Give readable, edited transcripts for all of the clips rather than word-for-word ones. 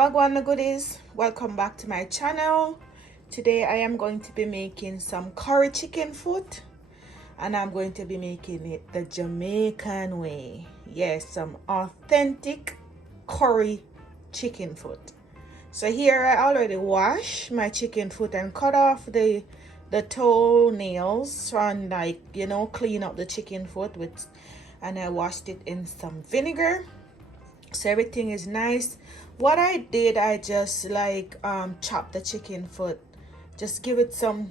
Wagwan my goodies, welcome back to my channel. Today I am going to be making some curry chicken foot, and I'm going to be making it the Jamaican way. Yes, some authentic curry chicken foot. So here I already washed my chicken foot and cut off the toenails and clean up the chicken foot with, and I washed it in some vinegar. So everything is nice. What I did, I just chopped the chicken foot, just give it some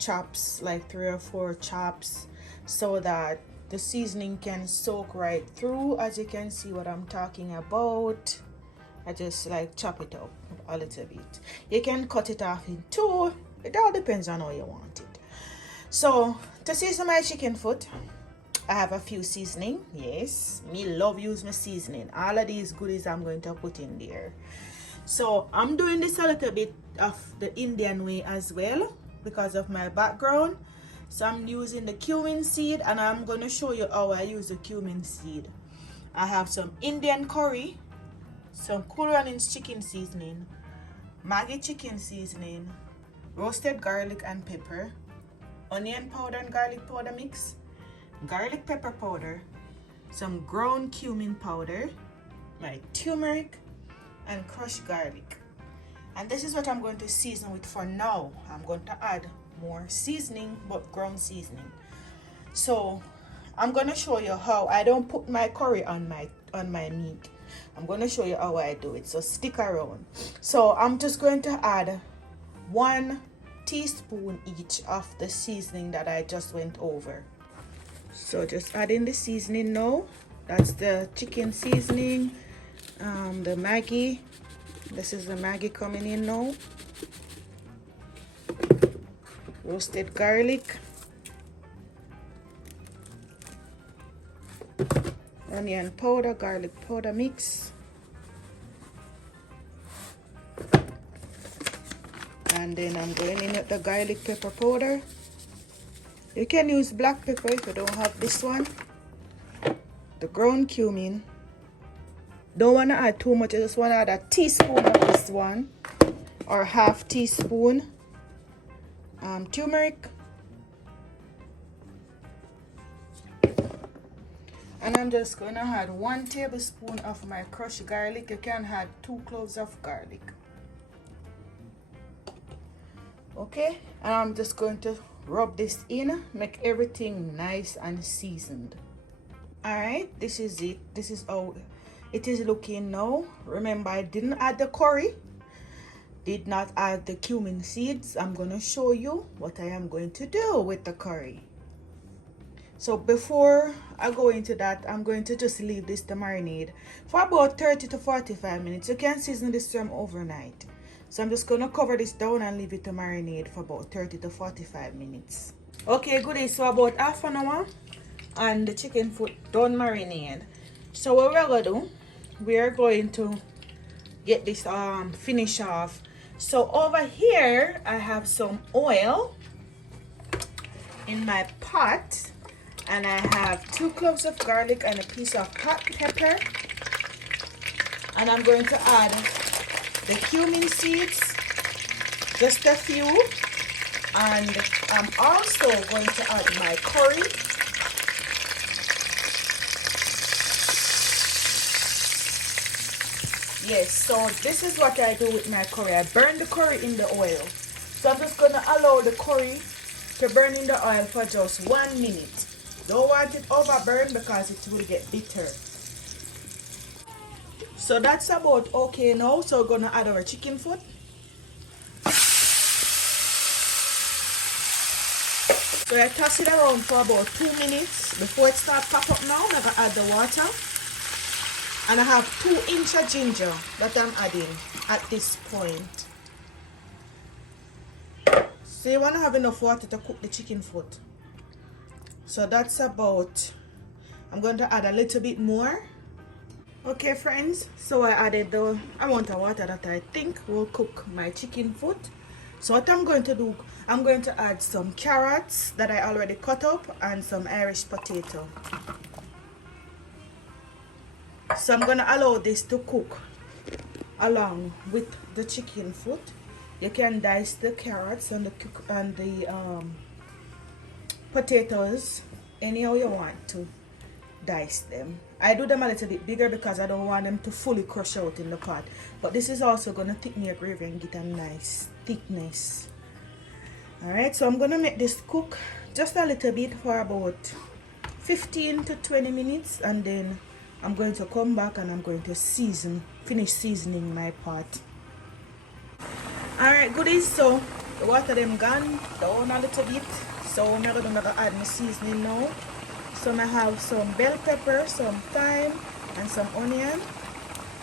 chops, like 3 or 4 chops, so that the seasoning can soak right through. As you can see what I'm talking about, I just chop it up a little bit. You can cut it off in 2. It all depends on how you want it. So to season my chicken foot, I have a few seasoning. Yes, me love use my seasoning. All of these goodies I'm going to put in there. So I'm doing this a little bit of the Indian way as well because of my background. So I'm using the cumin seed, and I'm going to show you how I use the cumin seed. I have some Indian curry, some Cool Runnings chicken seasoning, Maggi chicken seasoning, roasted garlic and pepper, onion powder and garlic powder mix, garlic pepper powder, some ground cumin powder, my turmeric, and crushed garlic. And this is what I'm going to season with for now. I'm going to add more seasoning, but ground seasoning. So I'm going to show you how I don't put my curry on my meat. I'm going to show you how I do it, so stick around. So I'm just going to add 1 teaspoon each of the seasoning that I just went over. So just add in the seasoning now. That's the chicken seasoning, the Maggi. This is the Maggi coming in now. Roasted garlic, onion powder, garlic powder mix, and then I'm going in with the garlic pepper powder. You can use black pepper if you don't have this one. The ground cumin. Don't want to add too much. I just want to add a teaspoon of this one, or half teaspoon. Turmeric. And I'm just going to add 1 tablespoon of my crushed garlic. You can add 2 cloves of garlic. Okay, and I'm just going to rub this in, make everything nice and seasoned. All right, this is it. This is how it is looking now. Remember, I didn't add the curry, did not add the cumin seeds. I'm going to show you what I am going to do with the curry. So before I go into that, I'm going to just leave this to marinate for about 30 to 45 minutes. You can season this from overnight. So I'm just going to cover this down and leave it to marinate for about 30 to 45 minutes. Okay, good. So about half an hour and the chicken foot done marinade. So what we're going to do, we are going to get this finish off. So over here I have some oil in my pot, and I have 2 cloves of garlic and a piece of hot pepper, and I'm going to add the cumin seeds, just a few, and I'm also going to add my curry. Yes, so this is what I do with my curry. I burn the curry in the oil. So I'm just going to allow the curry to burn in the oil for just 1 minute. Don't want it overburned because it will get bitter. So that's about okay now. So we're going to add our chicken foot. So I toss it around for about 2 minutes. Before it starts pop up now, I'm going to add the water. And I have 2 inches of ginger that I'm adding at this point. So you want to have enough water to cook the chicken foot. So that's about, I'm going to add a little bit more. Okay friends, so I added the amount of water that I think will cook my chicken foot. So what I'm going to do, I'm going to add some carrots that I already cut up and some Irish potato. So I'm going to allow this to cook along with the chicken foot. You can dice the carrots and the potatoes anyhow you want to dice them. I do them a little bit bigger because I don't want them to fully crush out in the pot. But this is also going to thicken your gravy and get a nice thickness. Alright, so I'm going to make this cook just a little bit for about 15 to 20 minutes, and then I'm going to come back and I'm going to finish seasoning my pot. Alright, goodies, so the water them gone down a little bit. So I'm going to add my seasoning now. So I have some bell pepper, some thyme, and some onion.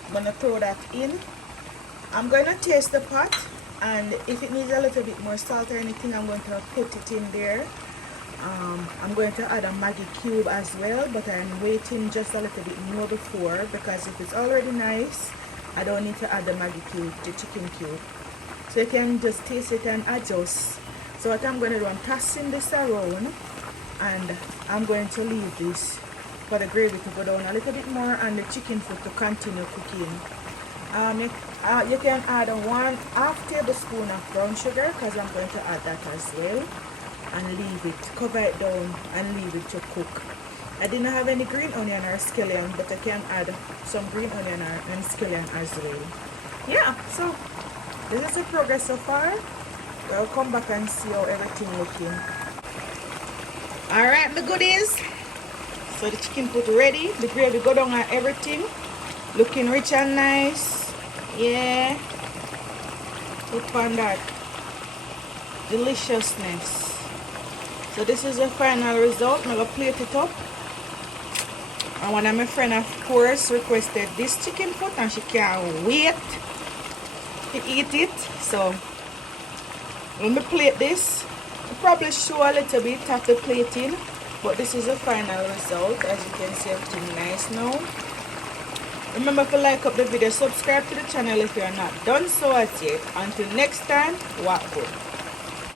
I'm going to throw that in. I'm going to taste the pot, and if it needs a little bit more salt or anything, I'm going to put it in there. I'm going to add a Maggi cube as well, but I'm waiting just a little bit more before, because if it's already nice, I don't need to add the Maggi cube, the chicken cube. So you can just taste it and adjust. So what I'm going to do, I'm tossing this around, and I'm going to leave this for the gravy to go down a little bit more and the chicken foot to continue cooking. You can add ½ tablespoon of brown sugar, because I'm going to add that as well, and leave it, cover it down and leave it to cook. I didn't have any green onion or scallion, but I can add some green onion and scallion as well. Yeah, so this is the progress so far. I'll come back and see how everything looking. Alright, my goodies, so the chicken foot ready, the gravy go down and everything looking rich and nice. Yeah, look on that deliciousness. So this is the final result. I'm gonna plate it up, and one of my friend, of course, requested this chicken foot and she can't wait to eat it. So when we plate this, I'll probably show a little bit of the plating, but this is the final result. As you can see, everything nice now. Remember to like up the video, subscribe to the channel if you are not done so as yet. Until next time, walk good.